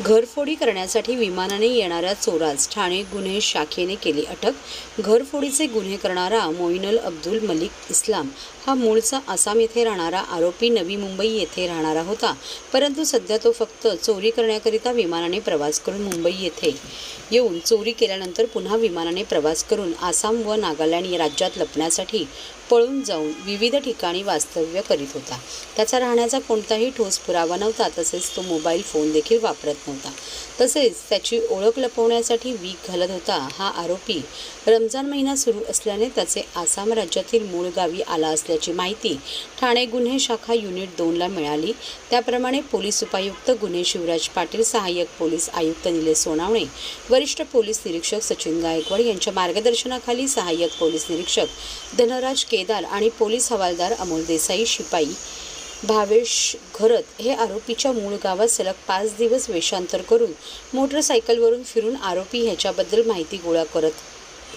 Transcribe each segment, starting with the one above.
घरफोडी करण्यासाठी विमानाने येणाऱ्या चोरास ठाणे गुन्हे शाखेने केली अटक. घरफोडीचे गुन्हे करणारा मोईनल अब्दुल मलिक इस्लाम हा मूळचा आसाम येथे राहणारा आरोपी नवी मुंबई येथे राहणारा होता. परंतु सध्या तो फक्त चोरी करण्याकरिता विमानाने प्रवास करून मुंबई येथे येऊन चोरी केल्यानंतर पुन्हा विमानाने प्रवास करून आसाम व नागालँड या राज्यात लपण्यासाठी पळून जाऊन विविध ठिकाणी वास्तव्य करीत होता. त्याचा राहण्याचा कोणताही ठोस पुरावा नव्हता तसेच तो मोबाईल फोन देखील वापरत नव्हता. तसेच त्याची ओळख लपवण्यासाठी वीक घालत होता हा आरोपी. रमजान महिना सुरू असल्याने त्याचे आसाम राज्यातील मूळ गावी आला असल्याचे माहिती ठाणे गुन्हे शाखा युनिट दोनला मिळाली. त्याप्रमाणे पोलीस उपायुक्त गुन्हे शिवराज पाटील सहाय्यक पोलीस आयुक्त निलेश सोनावणे वरिष्ठ पोलीस निरीक्षक सचिन गायकवाड यांच्या मार्गदर्शनाखाली सहाय्यक पोलीस निरीक्षक धनराज केदार आणि पोलीस हवालदार अमोल देसाई शिपाई भावेश घरत हे आरोपीच्या मूळ गावात सलग पाच दिवस वेषांतर करून मोटरसायकलवरून फिरून आरोपी ह्याच्याबद्दल माहिती गोळा करत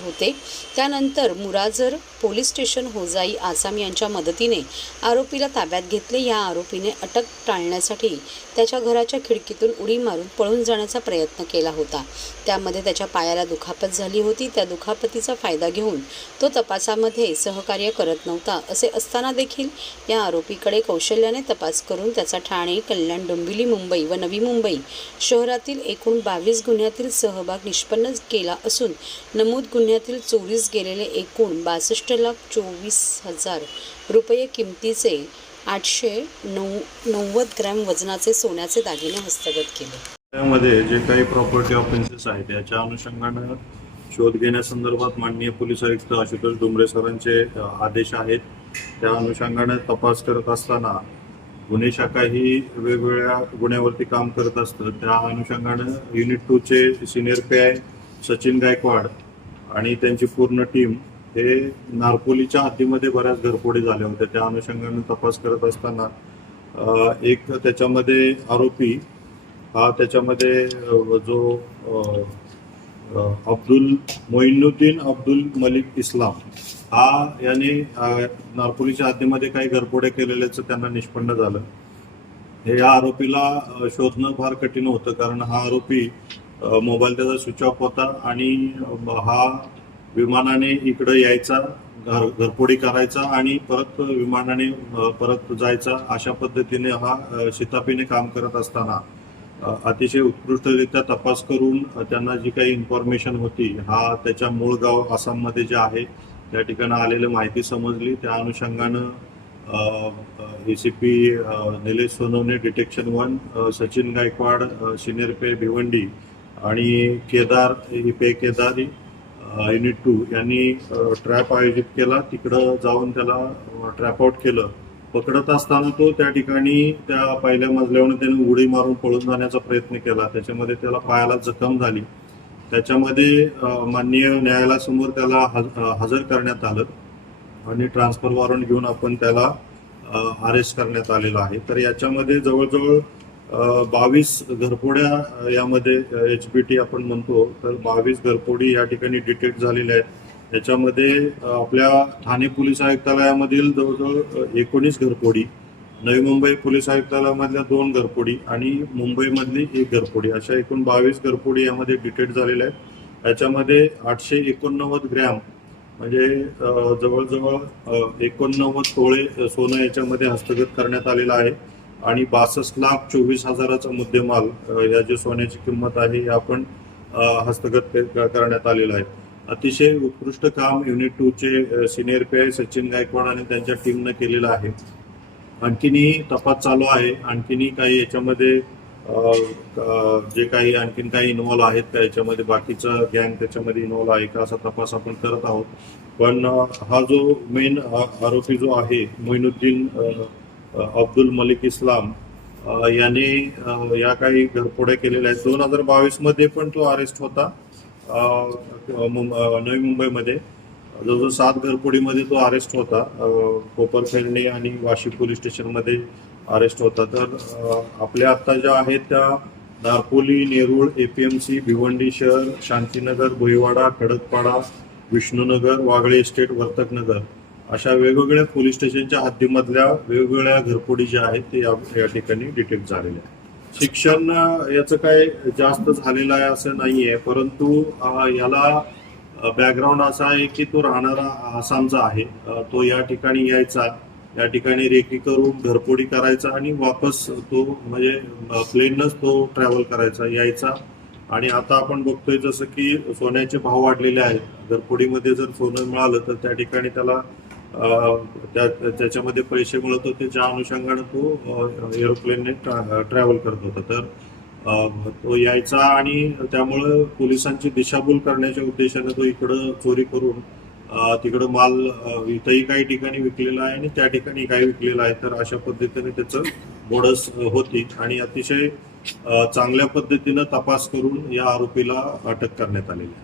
होते. त्यानंतर मुराजर पोलीस स्टेशन होजाई आसाम यांच्या मदतीने आरोपीला ताब्यात घेतले. या आरोपीने अटक टाळण्यासाठी त्याच्या घराच्या खिडकीतून उडी मारून पळून जाण्याचा प्रयत्न केला होता. त्यामध्ये त्याच्या पायाला दुखापत झाली होती. त्या दुखापतीचा फायदा घेऊन तो तपासामध्ये सहकार्य करत नव्हता असे असताना देखील या आरोपीकडे कौशल्याने तपास करून त्याचा ठाणे कल्याण डोंबिवली मुंबई व नवी मुंबई शहरातील एकूण बावीस गुन्ह्यातील सहभाग निष्पन्न केला असून नमूद गुन्ह्यातील चोवीस गेलेले एकूण बासष्ट लाख चोवीस हजार रुपये किमतीचे आठशे नऊ नव्वद ग्रॅम वजनाचे सोन्याचे दागिने हस्तगत केले. त्यामध्ये जे काही प्रॉपर्टी ऑफेन्सेस आहेत याच्या अनुषंगानं शोध घेण्यासंदर्भात माननीय पोलीस आयुक्त आशुतोष डुमरे सरांचे आदेश आहेत. त्या अनुषंगाने तपास करत असताना गुन्हे शाखा ही वेगवेगळ्या गुन्ह्यावरती काम करत असतं. त्या अनुषंगानं unit टूचे senior P I Sachin Gaikwad आणि त्यांची पूर्ण टीम हे नारपोलीच्या हद्दीमध्ये बऱ्याच घरफोडी झाल्या होत्या. त्या अनुषंगाने तपास करत असताना एक त्याच्यामध्ये आरोपी हा त्याच्यामध्ये जो अब्दुल मोइनुद्दीन अब्दुल मलिक इस्लाम हा याने नारपोलीच्या हद्दीमध्ये काही घरफोडे केलेल्याचं त्यांना निष्पन्न झालं. हे या आरोपीला शोधणं फार कठीण होतं कारण हा आरोपी मोबाईल त्याचा स्विच ऑफ होता आणि हा विमानाने इकडं यायचा घर घरपोडी करायचा आणि परत विमानाने परत जायचा अशा पद्धतीने हा शितापीने काम करत असताना अतिशय उत्कृष्टरित्या तपास करून त्यांना जी काही इन्फॉर्मेशन होती हा त्याच्या मूळ गाव आसाममध्ये जे आहे त्या ठिकाणी आलेली माहिती समजली. त्या अनुषंगानं A C P Nilesh Sonawane detection one Sachin Gaikwad senior पे भिवंडी आणि केदार इपे पे केदारी युनिट टू यांनी ट्रॅप आयोजित केला. तिकडं जाऊन त्याला ट्रॅप आउट केलं. पकडत असताना तो त्या ठिकाणी त्या पहिल्या मजल्यावरून त्याने उडी मारून पळून जाण्याचा प्रयत्न केला. त्याच्यामध्ये त्याला पायाला जखम झाली. त्याच्यामध्ये माननीय न्यायालयासमोर त्याला हज- हजर करण्यात आलं आणि ट्रान्सफर वॉरंट घेऊन आपण त्याला अरेस्ट करण्यात आलेलं आहे. तर याच्यामध्ये जवळजवळ बावीस घरफोड्या यामध्ये एच बी टी आपण म्हणतो तर बावीस घरफोडी या ठिकाणी डिटेक्ट झालेल्या आहेत. याच्यामध्ये आपल्या ठाणे पोलीस आयुक्तालयामधील जवळजवळ एकोणीस घरफोडी नवी मुंबई पोलीस आयुक्तालयामधल्या दोन घरफोडी आणि मुंबईमधली एक घरफोडी अशा एकूण बावीस घरफोडी यामध्ये डिटेक्ट झालेल्या आहेत. याच्यामध्ये आठशे एकोणनव्वद ग्रॅम म्हणजे जवळजवळ एकोणनव्वद तोळे सोनं याच्यामध्ये हस्तगत करण्यात आलेलं आहे. आणि बासष्ट लाख चोवीस हजाराचा मुद्देमाल या जे सोन्याची किंमत आहे हे आपण हस्तगत करण्यात आलेलं आहे. अतिशय उत्कृष्ट काम unit टूचे senior P I Sachin Gaikwad आणि त्यांच्या टीमनं केलेलं आहे. आणखीनही तपास चालू आहे. आणखीनही काही याच्यामध्ये जे काही आणखीन काही इन्व्हॉल्व आहेत का याच्यामध्ये बाकीचं गँग त्याच्यामध्ये इन्व्हॉल्व आहे का असा तपास आपण करत आहोत. पण हा जो मेन आरोपी जो आहे मोइनुद्दीन अब्दुल मलिक इस्लाम याने या काही घरफोड्या केलेल्या आहेत. दोन हजार बावीसमध्ये पण तो अरेस्ट होता नवी मुंबईमध्ये. जवळजवळ सात घरफोडीमध्ये तो अरेस्ट होता. कोपरखेडणे आणि वाशी पोलीस स्टेशनमध्ये अरेस्ट होता. तर आपल्या आत्ता ज्या आहेत त्या नारपोली नेरूळ एपीएमसी भिवंडी शहर शांतीनगर भोईवाडा खडकपाडा विष्णुनगर वागळे इस्टेट वर्तकनगर. अशा वेगवेगळ्या पोलीस स्टेशनच्या हद्दीमधल्या वेगवेगळ्या घरफोडी ज्या आहेत ते या ठिकाणी डिटेक्ट झालेल्या आहेत. शिक्षण याचं काय जास्त झालेलं आहे असं नाहीये परंतु याला बॅकग्राऊंड असा आहे की तो राहणारा आसामचा आहे तो या ठिकाणी यायचा या ठिकाणी रेकी करून घरपोडी करायचा आणि वापस तो म्हणजे प्लेनच तो ट्रॅव्हल करायचा यायचा. आणि आता आपण बघतोय जसं की सोन्याचे भाव वाढलेले आहेत घरपोडीमध्ये जर सोनं मिळालं तर त्या ठिकाणी त्याला त्याच्यामध्ये पैसे मिळत होते ज्या अनुषंगानं तो एरोप्लेनने ट्रॅव्हल करत होता. तर तो यायचा आणि त्यामुळं पोलिसांची दिशाभूल करण्याच्या उद्देशाने तो इकडं चोरी करून तिकडं माल इथंही काही ठिकाणी विकलेला आहे आणि त्या ठिकाणी काही विकलेला आहे. तर अशा पद्धतीने त्याचं बोडस होती आणि अतिशय चांगल्या पद्धतीनं तपास करून या आरोपीला अटक करण्यात आलेली आहे.